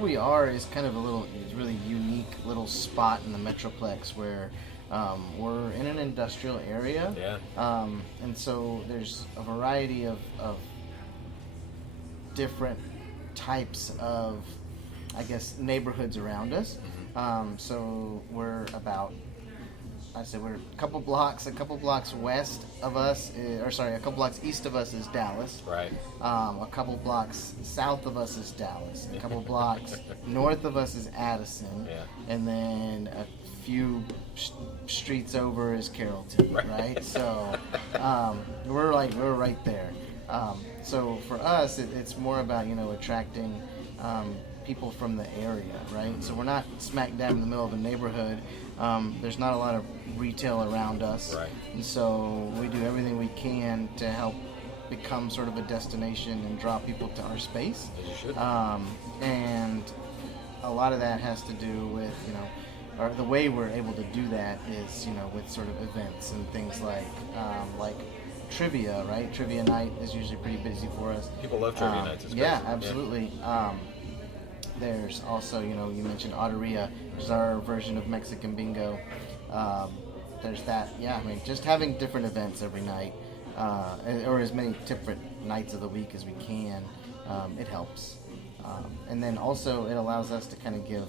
We are is kind of a little, it's really unique little spot in the Metroplex where we're in an industrial area. Yeah. And so there's a variety of different types of, I guess, neighborhoods around us. So we're about, I said we're a couple blocks west of us, a couple blocks east of us is Dallas. Right. A couple blocks south of us is Dallas. A couple blocks north of us is Addison. Yeah. And then a few streets over is Carrollton, right? So we're right there. So for us, it's more about attracting people from the area, right? So we're not smack dab in the middle of a neighborhood. There's not a lot of retail around us, right? And so we do everything we can to help become sort of a destination and draw people to our space. As you should. And a lot of that has to do with or the way we're able to do that is with sort of events and things like trivia, right? Trivia night is usually pretty busy for us. People love trivia nights. It's yeah, crazy. absolutely. Yeah. There's also, you mentioned Otteria, which is our version of Mexican bingo. There's that. Yeah, I mean, just having different events every night, or as many different nights of the week as we can, it helps. And then also it allows us to kind of give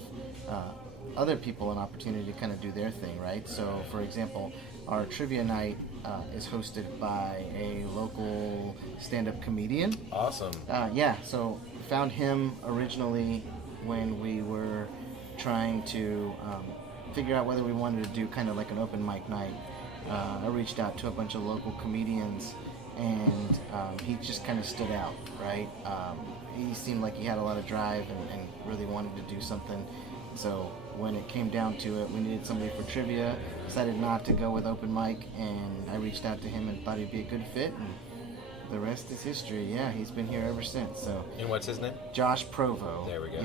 other people an opportunity to kind of do their thing, right? So, for example, our trivia night is hosted by a local stand-up comedian. Awesome. Yeah, so found him originally when we were trying to figure out whether we wanted to do kind of like an open mic night. I reached out to a bunch of local comedians, and he just kind of stood out, right? He seemed like he had a lot of drive and really wanted to do something. So when it came down to it, we needed somebody for trivia. Decided not to go with open mic, and I reached out to him and thought he'd be a good fit, and the rest is history. Yeah, he's been here ever since. So. And what's his name? Josh Provo. There we go.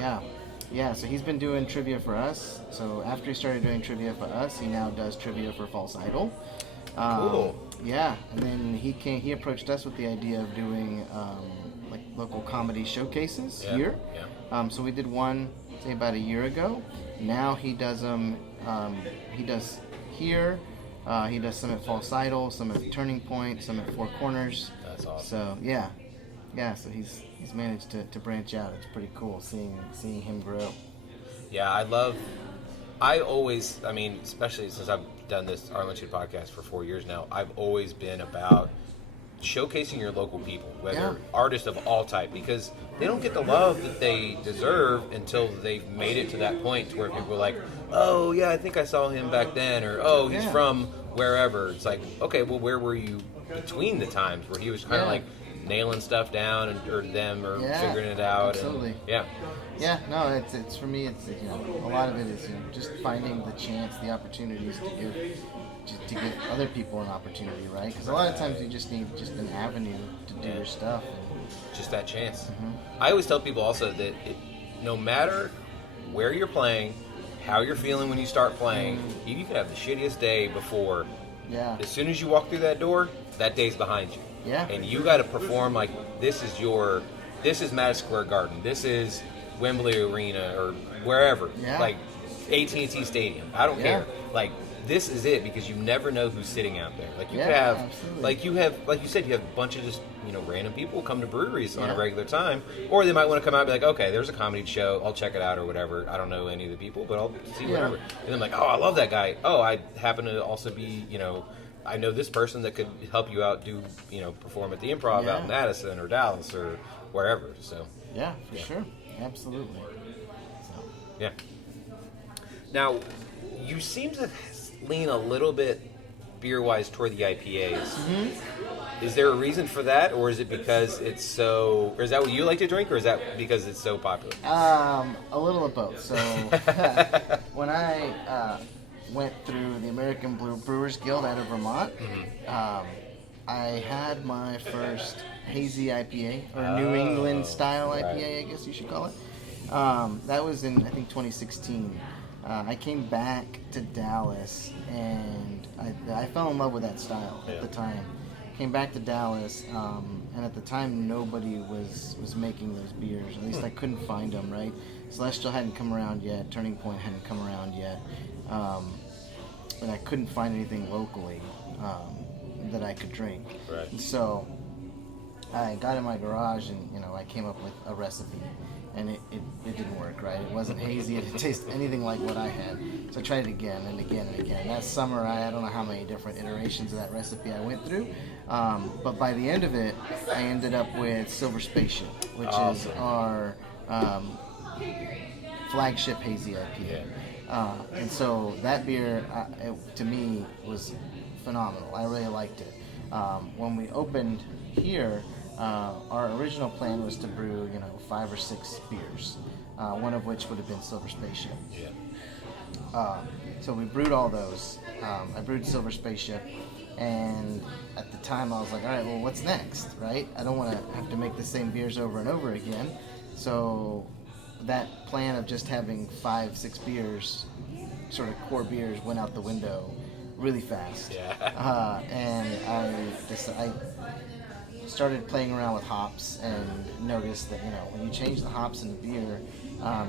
Yeah. So he's been doing trivia for us. So after he started doing trivia for us, he now does trivia for False Idol. Cool. Yeah, and then he approached us with the idea of doing like local comedy showcases here. Yeah. So we did one, say about a year ago. Now he does them. He does here. He does some at False Idol, some at Turning Point, some at Four Corners. That's awesome. So yeah. So he's managed to branch out. It's pretty cool seeing him grow. Yeah, I mean, especially since I've done this Arlington podcast for 4 years now, I've always been about showcasing your local people, whether artists of all type, because they don't get the love that they deserve until they've made it to that point to where people are like, oh yeah, I think I saw him back then, or oh, he's from wherever. It's like, okay, well, where were you between the times where he was kind of like nailing stuff down or figuring it out? Absolutely. No, it's for me, it's a lot of it is just finding the chance, the opportunities to give other people an opportunity, right? Because a lot of times you just need just an avenue to do your stuff. Just that chance. I always tell people also that no matter where you're playing, how you're feeling when you start playing, you can have the shittiest day before. Yeah. As soon as you walk through that door, that day's behind you. Yeah. And you got to perform like this is Madison Square Garden, this is Wembley Arena, or wherever, like AT&T Stadium. I don't care. Like, this is it, because you never know who's sitting out there. Like you have, absolutely. like you said, you have a bunch of just random people come to breweries on a regular time, or they might want to come out and be like, okay, there's a comedy show, I'll check it out or whatever. I don't know any of the people, but I'll see whatever. And then like, oh, I love that guy. Oh, I happen to also be, I know this person that could help you out do, perform at the Improv out in Addison or Dallas or wherever. So for sure, absolutely. Yeah. Now, you seem to lean a little bit beer-wise toward the IPAs. Is there a reason for that, or is it because it's so? Or is that what you like to drink, or is that because it's so popular? A little of both. So when I went through the American Brewers Guild out of Vermont, I had my first hazy IPA, or New England style IPA, I guess you should call it. That was in, I think, 2016. I came back to Dallas, and I fell in love with that style at the time. came back to Dallas, and at the time nobody was making those beers. At least I couldn't find them, right? Celestial hadn't come around yet, Turning Point hadn't come around yet, and I couldn't find anything locally that I could drink. Right. And so I got in my garage and, I came up with a recipe. And it didn't work, right? It wasn't hazy. It didn't taste anything like what I had. So I tried it again and again and again. That summer, I don't know how many different iterations of that recipe I went through. But by the end of it, I ended up with Silver Spaceship, which is our flagship hazy IPA. And so that beer, to me, was phenomenal. I really liked it. When we opened here, our original plan was to brew, 5 or 6 beers, one of which would have been Silver Spaceship. Yeah. So we brewed all those. I brewed Silver Spaceship, and at the time I was like, all right, well, what's next, right? I don't want to have to make the same beers over and over again. So that plan of just having 5, 6 beers, sort of core beers, went out the window really fast. Yeah. And I started playing around with hops and noticed that, when you change the hops in the beer,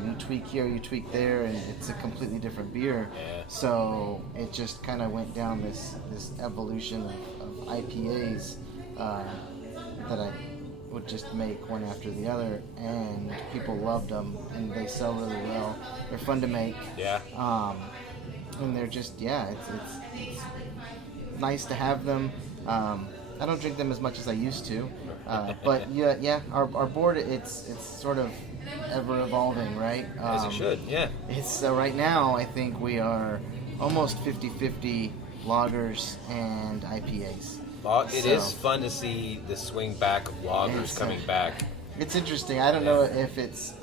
you tweak here, you tweak there, and it's a completely different beer. Yeah. So it just kind of went down this evolution of IPAs that I would just make one after the other, and people loved them, and they sell really well. They're fun to make. Yeah. And they're just, it's nice to have them. I don't drink them as much as I used to, but our board, it's sort of ever evolving, right? As it should, yeah. It's right now I think we are almost 50-50 lagers and IPAs. It is fun to see the swing back of lagers coming back. It's interesting. I don't know if it's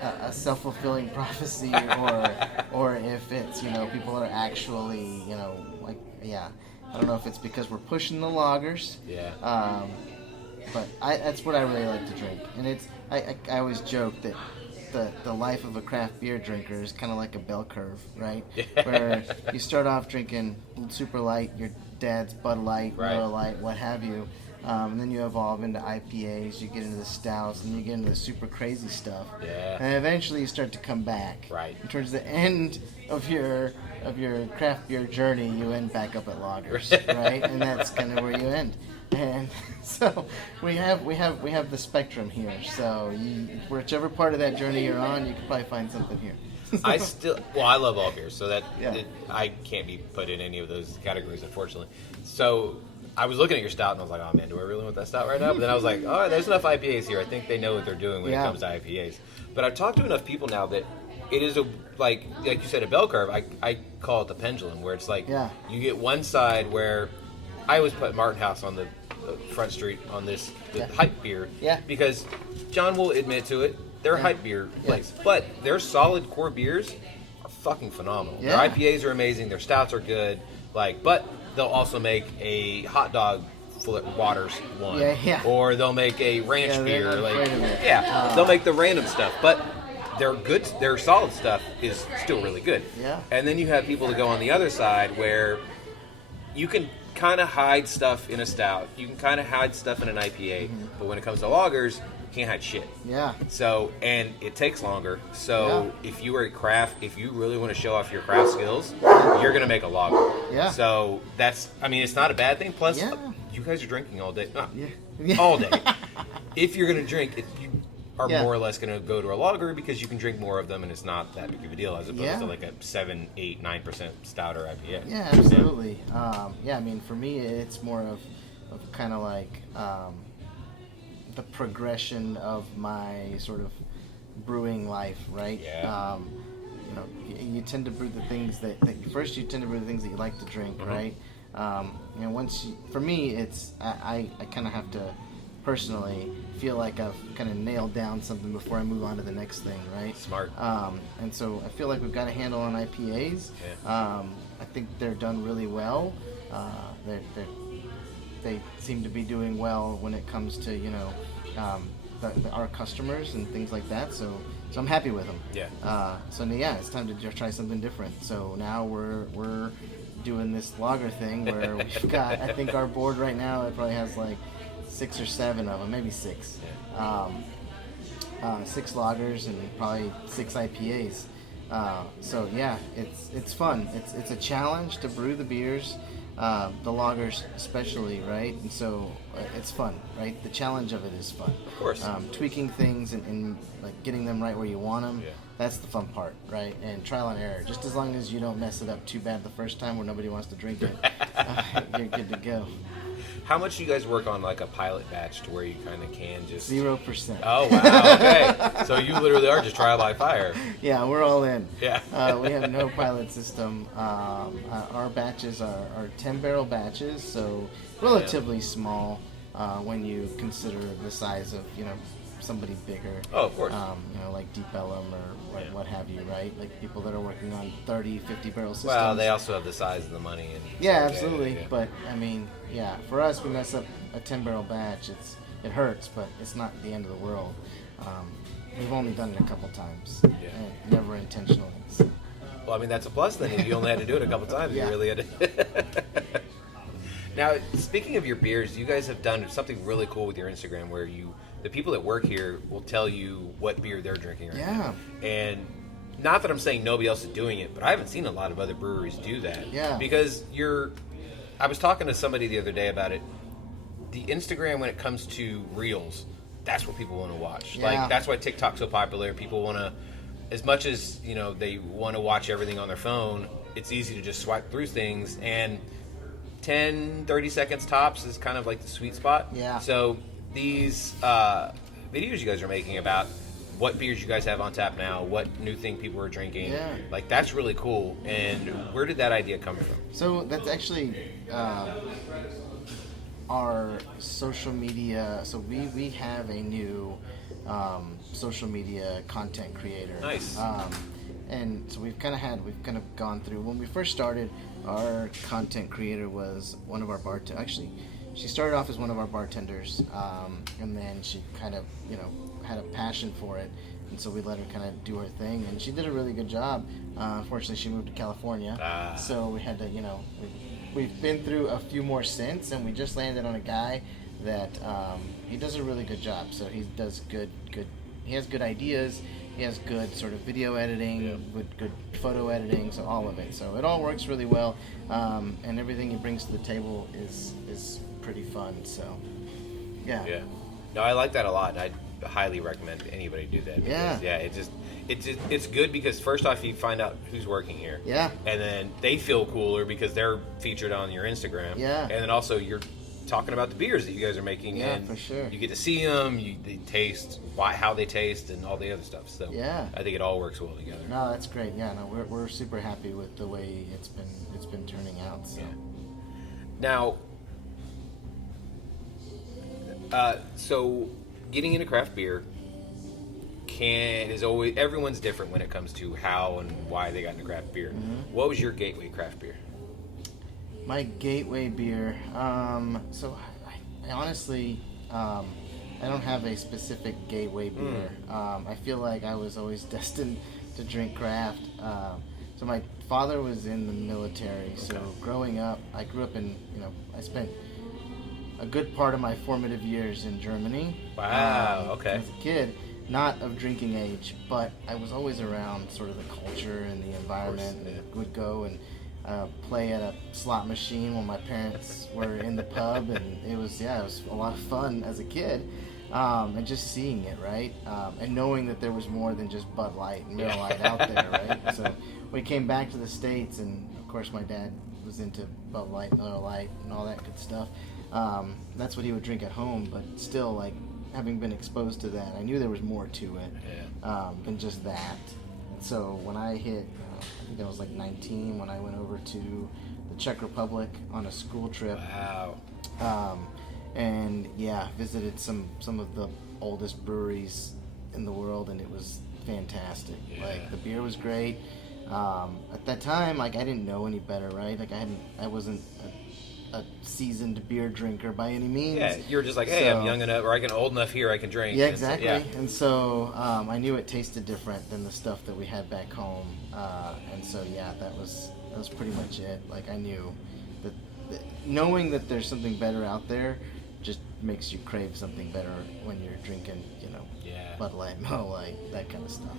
a self-fulfilling prophecy or if it's people are actually I don't know if it's because we're pushing the lagers. Yeah. But that's what I really like to drink, and I always joke that the life of a craft beer drinker is kind of like a bell curve, right? Yeah. Where you start off drinking super light, your dad's Bud Light, right, Miller Light, what have you. And then you evolve into IPAs, you get into the stouts, and you get into the super crazy stuff. Yeah. And eventually you start to come back. Right. And towards the end of your craft beer journey, you end back up at lagers, right? And that's kind of where you end. And so we have the spectrum here. So whichever part of that journey you're on, you can probably find something here. I love all beers, so that Yeah. I can't be put in any of those categories, unfortunately. So I was looking at your stout and I was like, oh man, do I really want that stout right now? But then I was like, all right, there's enough IPAs here. I think they know what they're doing when it comes to IPAs. But I've talked to enough people now that it is like you said, a bell curve. I call it the pendulum, where it's like you get one side where I always put Martin House on the front street on the hype beer, because John will admit to it, they're a hype beer place, but their solid core beers are fucking phenomenal. Their IPAs are amazing, their stouts are good, but they'll also make a hot dog Waters one, or they'll make a ranch beer, they'll make the random stuff, but they're good. Their solid stuff is still really good. Yeah. And then you have people that go on the other side where you can kind of hide stuff in a stout, you can kind of hide stuff in an IPA, but when it comes to lagers, you can't hide shit. Yeah. So, and it takes longer. So if you are a craft, if you really want to show off your craft skills, you're going to make a lager. Yeah. So it's not a bad thing. Plus, you guys are drinking all day. Yeah. All day. If you're going to drink, you are more or less going to go to a lager because you can drink more of them and it's not that big of a deal as opposed to like a 7, 8, 9% stout or IPA. Yeah, absolutely. For me, it's more of kind of like the progression of my sort of brewing life, right? Yeah. You tend to brew the things that first you tend to brew the things that you like to drink, right? For me, it's I kind of have to personally feel like I've kind of nailed down something before I move on to the next thing, right? Smart. And so I feel like we've got a handle on IPAs. I think they're done really well. They seem to be doing well when it comes to our customers and things like that. So I'm happy with them. Yeah. It's time to just try something different. So now we're doing this lager thing where we've got, I think our board right now, it probably has like 6 or 7 of them, maybe 6. 6 lagers and probably 6 IPAs. So yeah, it's fun. It's a challenge to brew the beers, the lagers especially, right? And so it's fun, right? The challenge of it is fun. Of course. Tweaking things and like getting them right where you want them. Yeah. That's the fun part, right? And trial and error. Just as long as you don't mess it up too bad the first time where nobody wants to drink it, you're good to go. How much do you guys work on like a pilot batch to where you kind of can just 0%? Oh wow, okay. So you literally are just trial by fire. Yeah, we're all in. Yeah. We have no pilot system. Our batches are 10-barrel batches, so relatively small when you consider the size of somebody bigger. Oh, of course. Like Deep Ellum or what have you, right? Like people that are working on 30, 50-barrel systems. Well, they also have the size of the money. And yeah, absolutely. Yeah. But, I mean, yeah, for us, we mess up a 10-barrel batch. It hurts, but it's not the end of the world. We've only done it a couple times, and never intentionally. So. Well, I mean, that's a plus then. If you only had to do it a couple times, you really had to. Now, speaking of your beers, you guys have done something really cool with your Instagram where the people that work here will tell you what beer they're drinking right now. And not that I'm saying nobody else is doing it, but I haven't seen a lot of other breweries do that. Yeah. Because I was talking to somebody the other day about it. The Instagram, when it comes to reels, that's what people want to watch. Yeah. Like, that's why TikTok's so popular. People want to, as much as, they want to watch everything on their phone, it's easy to just swipe through things. And 10, 30 seconds tops is kind of like the sweet spot. Yeah. So these videos you guys are making about what beers you guys have on tap now, what new thing people are drinking, like that's really cool. And where did that idea come from? So that's actually our social media. So we have a new social media content creator. Nice. And so we've kind of gone through. When we first started, our content creator was one of our bartenders. Actually, she started off as one of our bartenders, and then she kind of, had a passion for it, and so we let her kind of do her thing, and she did a really good job. Unfortunately, she moved to California, so we had to, we've been through a few more since, and we just landed on a guy that he does a really good job. So he does good. He has good ideas. He has good sort of video editing, good photo editing, so all of it. So it all works really well, and everything he brings to the table is pretty fun. So, yeah. Yeah. No, I like that a lot. I highly recommend anybody do that. Because, it's good because first off, you find out who's working here. Yeah. And then they feel cooler because they're featured on your Instagram. Yeah. And then also you're talking about the beers that you guys are making, and for sure. You get to see them, they taste, how they taste, and all the other stuff. So I think it all works well together. No, that's great. Yeah, no, we're super happy with the way it's been turning out. So. Yeah. Now, so getting into craft beer is always, everyone's different when it comes to how and why they got into craft beer. Mm-hmm. What was your gateway craft beer? My gateway beer. So I honestly, I don't have a specific gateway beer. I feel like I was always destined to drink craft. So my father was in the military. So growing up, I grew up in, I spent a good part of my formative years in Germany. Wow. Okay. As a kid, not of drinking age, but I was always around sort of the culture and the environment, and would go and play at a slot machine when my parents were in the pub, and it was a lot of fun as a kid, and just seeing it, right, and knowing that there was more than just Bud Light and Miller Lite out there, right. So we came back to the States, and of course my dad was into Bud Light, Miller Lite, and all that good stuff. That's what he would drink at home, but still, like, having been exposed to that, I knew there was more to it than just that. So when I hit, I think I was like 19 when I went over to the Czech Republic on a school trip. Wow. And visited some of the oldest breweries in the world, and it was fantastic. Yeah. Like, the beer was great. At that time, like, I didn't know any better, right? Like, I wasn't a seasoned beer drinker by any means. Yeah, you're just like, hey, I'm young enough, or old enough here, I can drink. Yeah, exactly. And so, I knew it tasted different than the stuff that we had back home, and so yeah, that was pretty much it. Like I knew that knowing that there's something better out there just makes you crave something better when you're drinking, yeah. Bud Light, Miller Lite, that kind of stuff.